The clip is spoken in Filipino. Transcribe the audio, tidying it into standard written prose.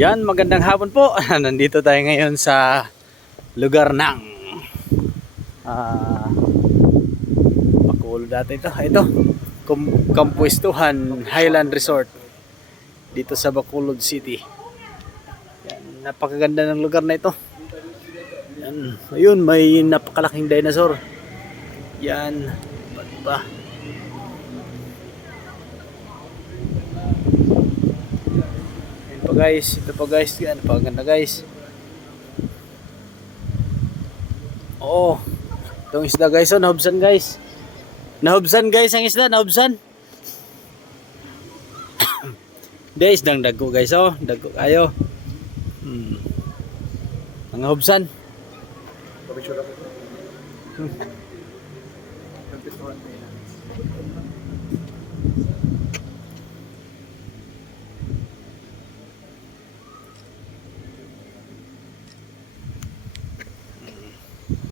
Yan, magandang hapon po. Nandito tayo ngayon sa lugar ng Bacolod dati ito. Ito, Kampuistuhan Highland Resort dito sa Bacolod City. Yan, napakaganda ng lugar na ito. Yan, ayun, may napakalaking dinosaur. Yan, ba't ba? Guys, ito pa guys, yan, napakaganda guys. Oo, itong isda guys, oh, nahubsan guys. Nahubsan guys ang isda, nahubsan. Guys, dang dago guys, oh, dago kayo. Ang hubsan.